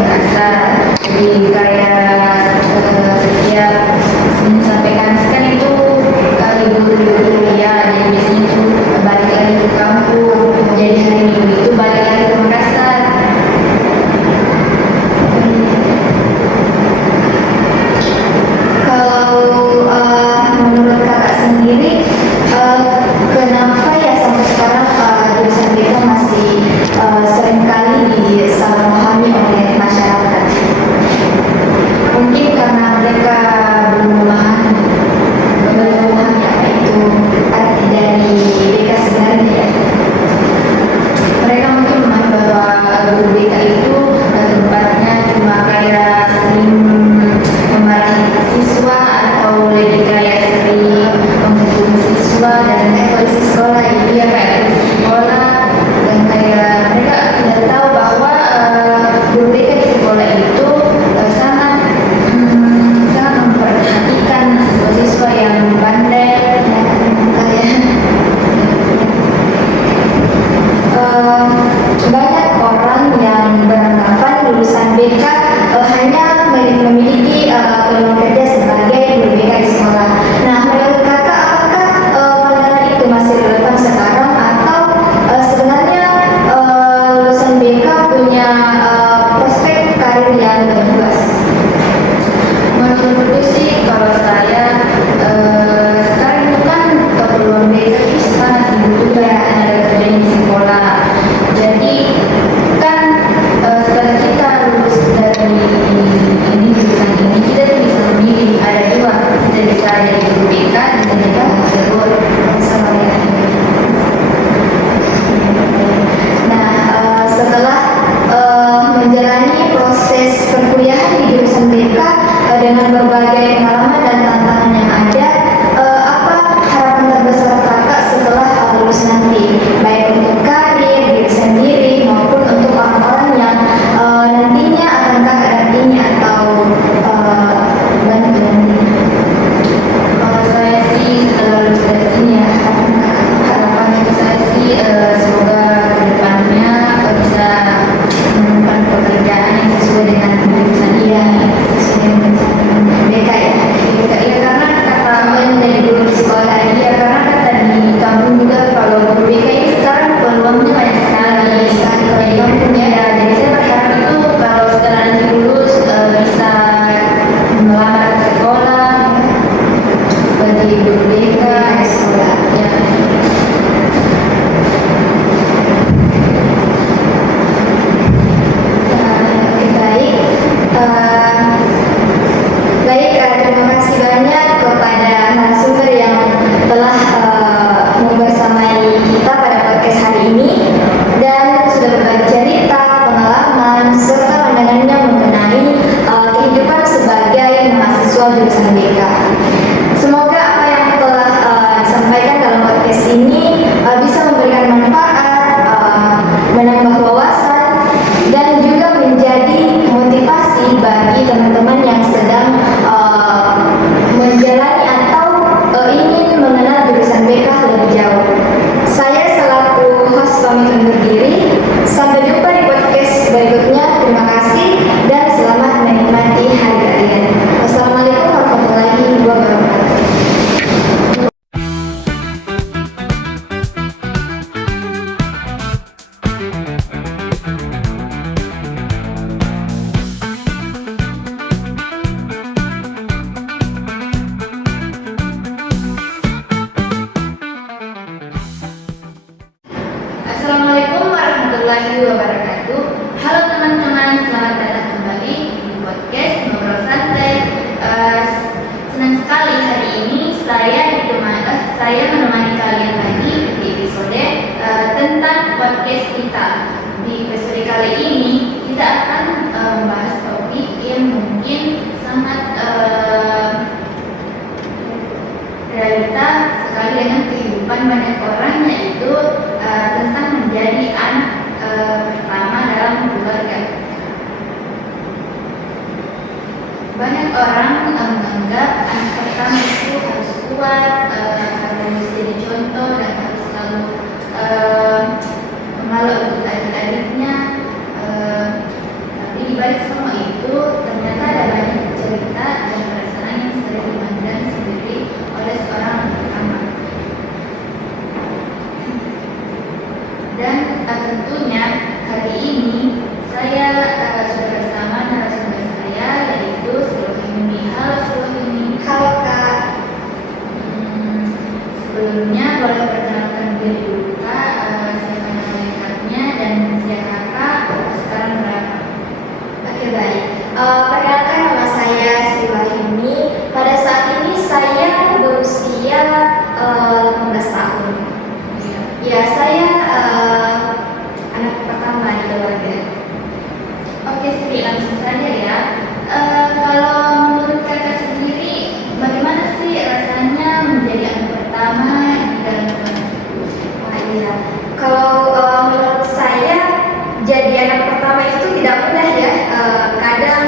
berasal. Jadi kayak setiap Senin sampai Kamis kan itu libur kuliah, jadi biasanya itu balik lagi ke kampung. Jadi hari Minggu itu balik lagi ke Makassar. Kalau menurut kakak sendiri, kenapa ya sampai sekarang jurusan BK masih seringkali disalah pahami oleh masyarakat? Mungkin karena mereka belum memahami Apa itu arti dari BK sebenarnya ya? mereka mungkin memahami bahwa guru BK itu tempatnya cuma kayak sering memarahi siswa atau lebih kayak sering menghukum siswa dan Polisi sekolah ya? dia kayak polisi sekolah, dan kayak mereka tidak tahu bahwa guru BK di sekolah itu sangat sangat memperhatikan siswa-siswa yang pandai. Banyak orang yang beranggapan lulusan BK hanya memiliki peluang kerja sebagai guru BK di sekolah. Nah, menurut kakak, apakah pandangan itu masih relevan sekarang atau sebenarnya lulusan BK punya prospek karir yang lebih luas? Menurutku sih, kalau saya sekarang itu kan peluang BK itu sangat dibutuhkan tenaga kerja di sekolah. Jadi kan setelah kita lulus dari ini jurusan ini, kita tuh bisa memilih ada dua, kita bisa jadi guru BK dan jadi konselor. Sama ya. Nah, setelah menjalani proses perkuliahan di jurusan BK dengan berbagai pengalaman dan tantangan yang ada, apa harapan terbesar kakak setelah lulus nanti, baik untuk karir diri sendiri maupun untuk orang-orang yang nantinya akan kakak dampingi atau bantu nantinya? Kalau saya sih setelah lulus dari sini ya, harapan saya sih semoga kedepannya bisa menemukan pekerjaan yang sesuai dengan jurusan Iya, ini. sesuai dengan BK ya. Ya, karena kata Menjadi guru di sekolah ya. iya, karena kata di kampung juga kalau guru BK ini sekarang peluangnya banyak sekali. Kalau di kampung ya, jadi saya berharap itu kalau setelah nanti lulus bisa melamar ke sekolah sebagai guru BK Di sekolah. ya. Baik, terima kasih banyak kepada narasumber yang telah membersamai kita pada podcast hari ini dan sudah berbagi cerita, pengalaman, serta pandangannya mengenai kehidupan sebagai mahasiswa jurusan BK. Semoga apa yang telah disampaikan dalam podcast ini bisa memberikan manfaat, menambah wawasan, dan juga menjadi motivasi bagi teman-teman yang sedang menjalani atau ingin mengenal jurusan BK lebih jauh. Saya selaku host pamit undur diri. Sampai jumpa di podcast berikutnya. Terima kasih dan selamat menikmati hari kalian. Wassalamualaikum warahmatullahi wabarakatuh. Assalamualaikum warahmatullahi wabarakatuh. Halo teman-teman, selamat datang kembali di podcast Ngobrol Santai. Senang sekali hari ini saya menemani kalian lagi di episode tentang podcast kita. Di episode kali ini kita akan membahas topik yang mungkin sangat realita sekali dengan kehidupan banyak orang, yaitu tentang menjadi anak pertama dalam keluarga. Banyak orang menganggap anak pertama itu harus kuat, harus jadi contoh dan harus selalu memalu untuk adik-adiknya. Tapi di balik semua itu ternyata ada banyak cerita dan perasaan yang sering dipandang sendiri oleh seorang anak pertama. Dan tentunya hari ini saya sudah bersama narasumber saya, yaitu Sulhimi. Halo Sulhimi. Halo Kak. Sebelumnya boleh perkenalkan diri dulu Kak, siapa nama lengkapnya dan usia Kakak sekarang berapa? Oke, baik. Perkenalkan, nama saya Sulhimi. Pada saat ini saya berusia 18 tahun. Ya, saya anak pertama di keluarga. Oke Sri, langsung saja ya. Kalau menurut Kakak sendiri, bagaimana sih rasanya menjadi anak pertama di dalam keluarga? Wah, iya. Kalau menurut saya jadi anak pertama itu tidak mudah ya. Kadang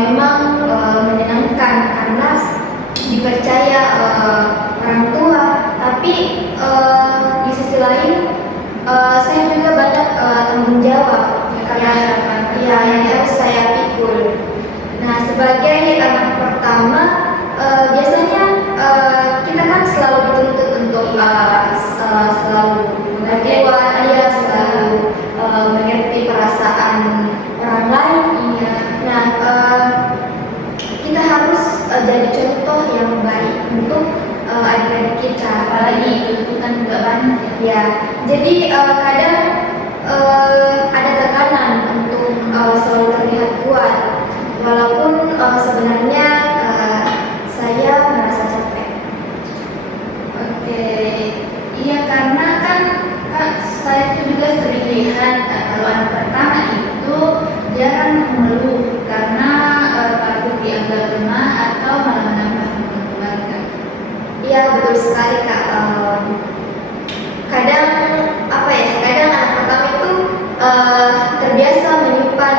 memang menyenangkan karena dipercaya orang tua, tapi di sisi lain saya juga banyak tanggung jawab yang harus saya pikul. Nah, sebagai anak pertama biasanya kita kan selalu dituntut untuk selalu berkuat, ya, selalu mengerti perasaan orang lain. Nah, kita harus jadi contoh yang baik untuk adik-adik kita. Apalagi tuntutan juga banyak ya. Ya, jadi kadang ada tekanan untuk selalu terlihat kuat, walaupun sebenarnya saya merasa capek. Oke, iya karena kan Kak, saya itu juga sering lihat kalau anak pertama itu jarang mengeluh karena takut dianggap lemah atau malah menambah beban keluarga. Iya, betul sekali Kak. Kadang apa ya? Kadang anak pertama itu terbiasa menyimpan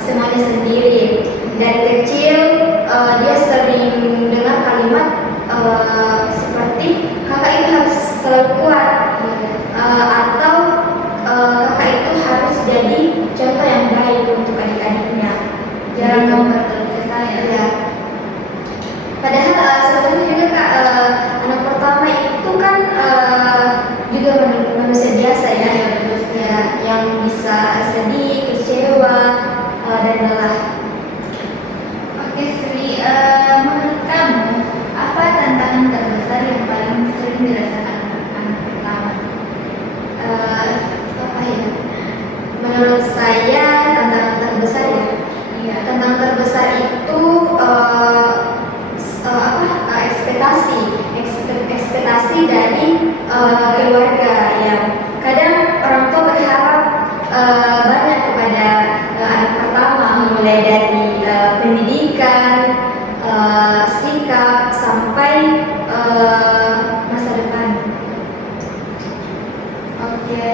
semuanya sendiri. Dari kecil dia sering dengar kalimat seperti kakak itu harus selalu kuat, atau kakak itu harus jadi contoh yang baik untuk adik-adiknya. Jarang mau berkeluh kesah ya. Ya. Padahal sebetulnya juga Kak, anak pertama itu kan juga manusia biasa ya, yang bisa sedih, kecewa, dan lelah. Oke Sri, menurut kamu apa tantangan terbesar yang paling sering dirasakan anak pertama? Apa ya? Menurut saya tantangan terbesar ya. Iya. Tantangan terbesar itu ekspektasi dari keluarga ya. Kadang orang tua berharap banyak kepada anak pertama, mulai dari pendidikan, sikap sampai masa depan. Oke.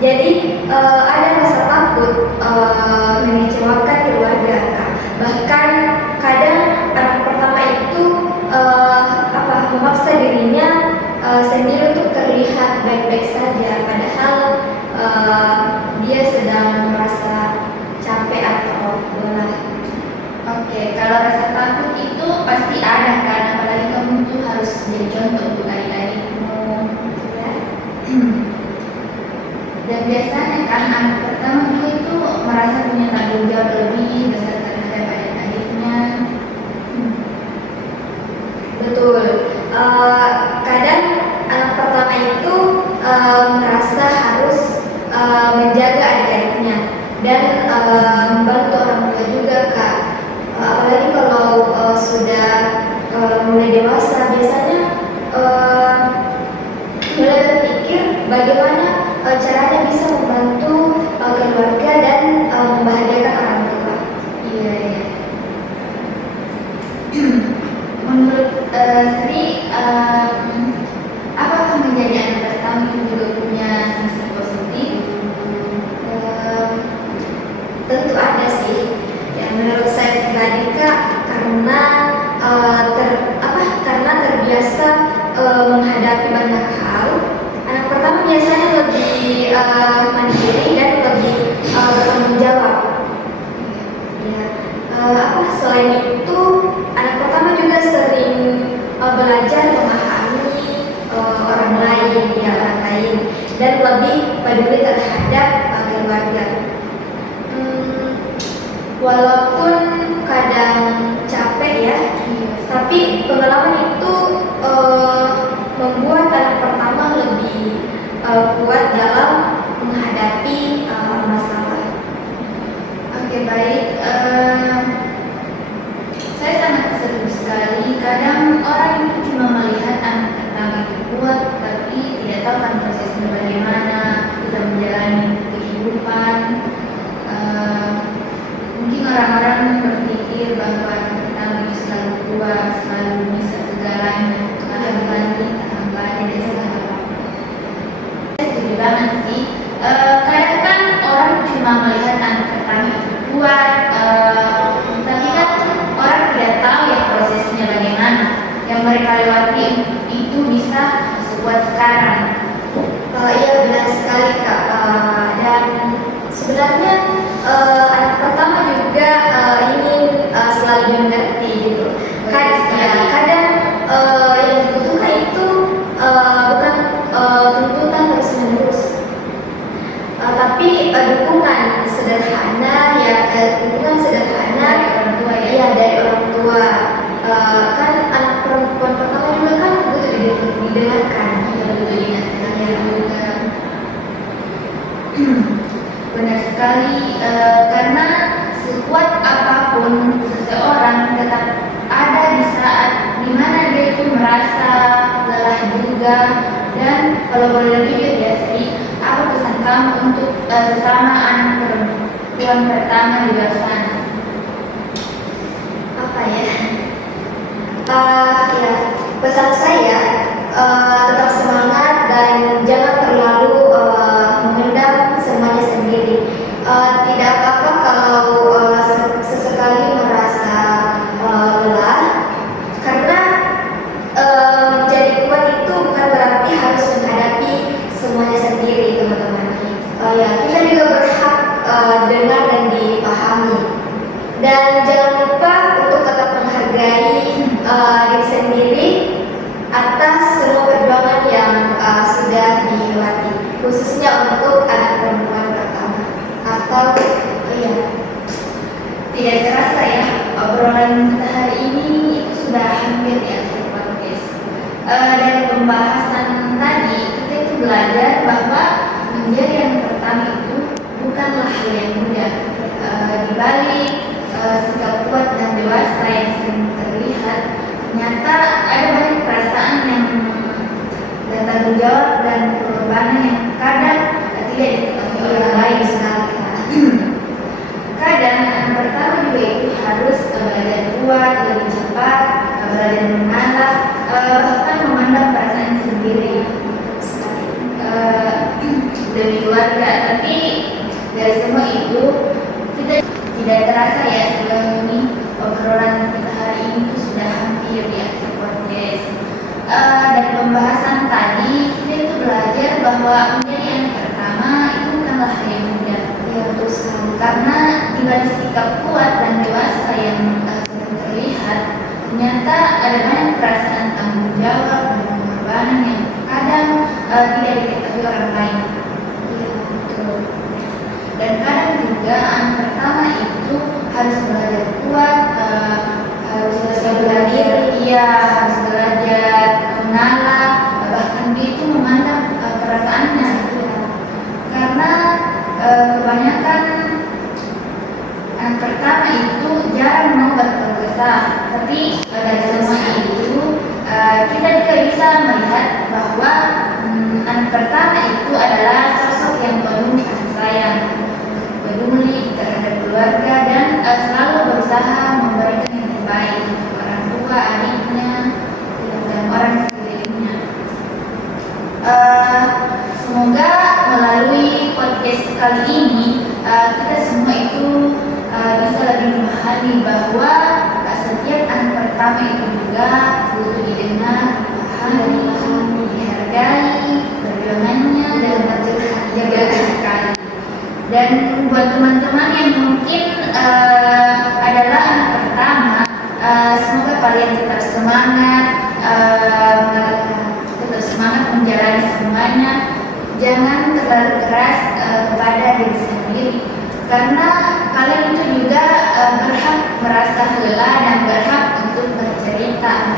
Jadi ada rasa takut mengecewakan keluarga Kak. Bahkan kadang anak pertama itu memaksa dirinya sendiri untuk terlihat baik-baik saja, padahal dia sedang merasa capek atau lelah. Oke, kalau rasa takut itu pasti ada kan, apalagi kamu tuh harus jadi contoh untuk adik-adikmu. Ya. Dan biasanya kan anak pertama juga itu merasa punya tanggung jawab lebih besar terhadap adik-adiknya. Betul. Kadang anak pertama itu merasa harus menjaga adik-adiknya dan membantu orang tua juga Kak. Apalagi kalau sudah mulai dewasa, biasanya mulai berpikir bagaimana caranya bisa membantu keluarga dan membahagiakan orang tua. Iya, iya. Menurut Sri, apakah menjadi anak pertama itu juga punya sisi positif? Tentu walaupun kadang capek ya, tapi pengalaman itu membuat anak pertama lebih kuat dalam menghadapi masalah. Oke, baik. Saya sangat setuju sekali. Kadang orang itu cuma melihat anak pertama itu kuat, tapi tidak tahu kan prosesnya bagaimana kita menjalani kehidupan. Mungkin orang-orang berpikir bahwa anak pertama itu selalu kuat, selalu bisa segalanya, tahan banting, tahan badai, dan segala macam. Saya setuju banget sih. Kadang kan orang cuma melihat anak pertama itu kuat, tapi kan orang tidak tahu ya prosesnya bagaimana yang mereka lewati itu bisa sekuat sekarang. Iya benar sekali Kak. Dan sebenarnya anak pertama juga ingin selalu dimengerti gitu. Kadang yang dibutuhkan itu bukan tuntutan terus menerus, tapi dukungan sederhana ya, dukungan sederhana Orang tua ya. ya dari orang tua. Kan anak perempuan pertama juga kan butuh didengarkan. Iya, betul dinasihati juga. Benar sekali, karena sekuat apapun seseorang tetap ada di saat dimana dia itu merasa lelah juga. Dan kalau boleh jujur ya Sri, apa pesan kamu untuk sesama anak perempuan pertama di luar sana? Apa ya? Ya, pesan saya tetap semangat dan jangan terlalu memendam semuanya sendiri. Tidak apa-apa kalau sesekali merasa lelah, karena menjadi kuat itu bukan berarti harus menghadapi semuanya sendiri, teman-teman. Ya, kita juga berhak dengar dan dipahami. Dan jangan lupa untuk tetap menghargai diri sendiri atas semua perjuangan yang sudah dilewati, khususnya untuk anak perempuan pertama. Atau iya, Tidak terasa ya, obrolan kita hari ini itu sudah hampir di akhir podcast. Dari pembahasan tadi, kita itu belajar bahwa menjadi yang pertama itu bukanlah hal yang mudah. Di balik sikap kuat dan dewasa yang sering terlihat, ternyata ada banyak perasaan yang dan tanggung jawab dan pengorbanan yang kadang tidak diketahui orang lain. Kadang anak pertama juga itu harus belajar kuat, lebih cepat, belajar mengalah, bahkan memandang perasaan sendiri demi keluarga. Tapi dari semua itu kita tidak terasa ya, sejauh ini obrolan kita hari ini itu sudah hampir di akhir podcast. Dari pembahasan tadi kita itu belajar bahwa menjadi anak pertama itu bukanlah hal yang mudah. ya betul sekali. Karena dibalik sikap kuat dan dewasa yang sering terlihat, ternyata ada banyak perasaan tanggung jawab dan pengorbanan yang kadang tidak diketahui orang lain. Iya betul. Dan kadang juga anak pertama itu harus belajar kuat, harus belajar, iya, harus belajar mengalah, bahkan dia itu memandang perasaannya. Karena kebanyakan anak pertama itu jarang mau berkeluh kesah, tapi dari semua itu kita juga bisa melihat bahwa anak pertama itu adalah sosok yang penuh kasih sayang, peduli terhadap keluarga, dan selalu berusaha memberikan yang terbaik untuk orang tua, adiknya, dan orang sekelilingnya. Semoga melalui podcast kali ini kita semua itu bisa lebih memahami bahwa setiap anak pertama itu juga butuh didengar, dipahami, dihargai, perjuangannya dan terjaga sekali. Dan buat teman-teman yang mungkin adalah anak pertama, semoga kalian tetap semangat, menjalani semuanya. Jangan terlalu keras kepada diri sendiri, karena kalian itu juga merasa lelah dan berhak untuk bercerita.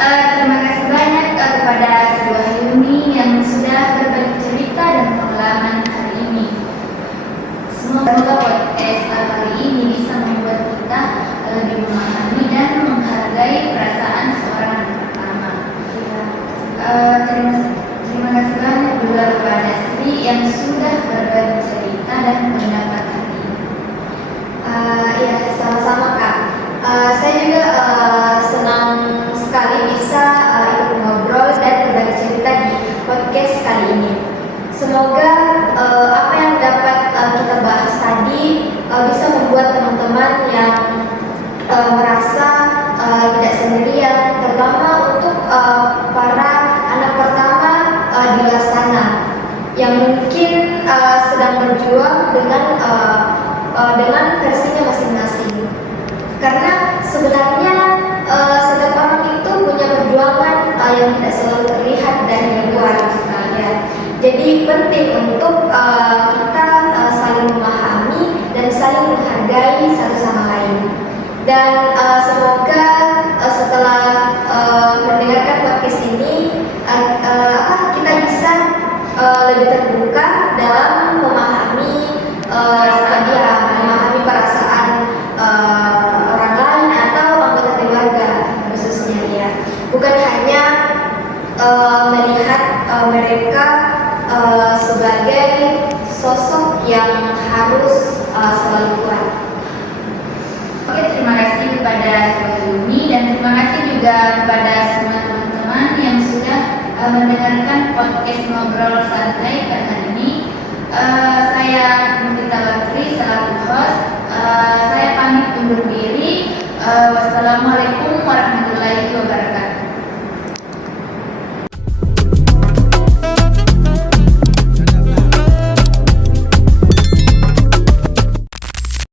Terima kasih banyak kepada Sri Wahyuni yang sudah berbagi cerita dan pengalaman hari ini. Semoga podcast kali ini bisa membuat kita lebih memahami dan menghargai perasaan seorang anak pertama. Terima kasih banyak juga kepada Sri yang sudah berbagi cerita dan pendapat hari ini. Ya, sama-sama Kak. Saya juga senang sekali bisa ikut ngobrol dan berbagi cerita di podcast kali ini. Semoga apa yang dapat kita bahas tadi bisa membuat teman-teman yang merasa tidak sendirian, terutama untuk para anak pertama di luar sana yang mungkin sedang berjuang dengan versinya masing-masing. Karena sebenarnya setiap orang itu punya perjuangan yang tidak selalu terlihat dari luar. Ya. Jadi penting untuk kita saling memahami dan saling menghargai satu sama lain. Dan semoga setelah mendengarkan podcast ini kita bisa lebih terbuka dalam memahami perasaan orang lain atau anggota keluarga khususnya ya. Bukan hanya melihat mereka sebagai sosok yang harus selalu kuat. Oke, terima kasih kepada Sri Wahyuni dan terima kasih juga kepada semua teman-teman yang sudah mendengarkan podcast ngobrol santai pada hari ini. Saya